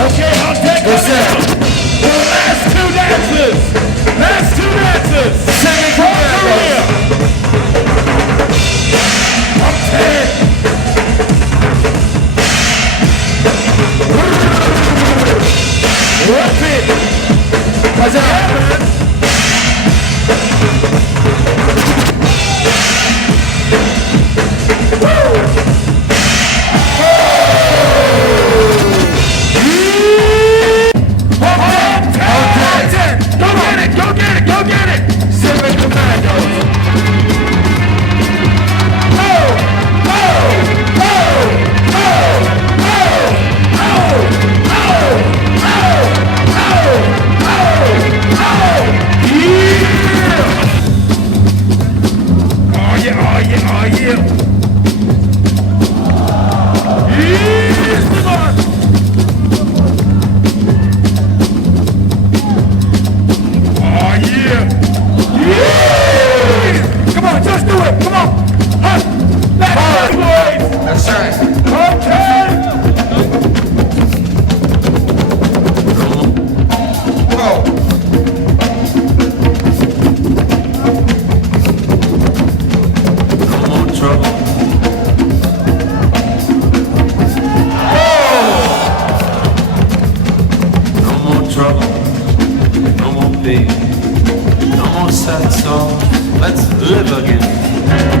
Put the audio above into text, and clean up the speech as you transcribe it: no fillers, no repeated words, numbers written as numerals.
Okay, I'll take Yes, sir. last two dances. Last two dances. Second From command, Korea. From 10. What's it? What's up? Go get it, go get it! Seven commandos. Go, go, go, go, go, go, go, go, go, go, yeah! Oh yeah, oh yeah, oh yeah! Yes, Lord! Oh yeah! Yeah! Come on, just do it! Come on! Huh? That's right, boys! That's right. Okay! Go. No more trouble. No more trouble. No more pain. No more sad songs. Let's live again.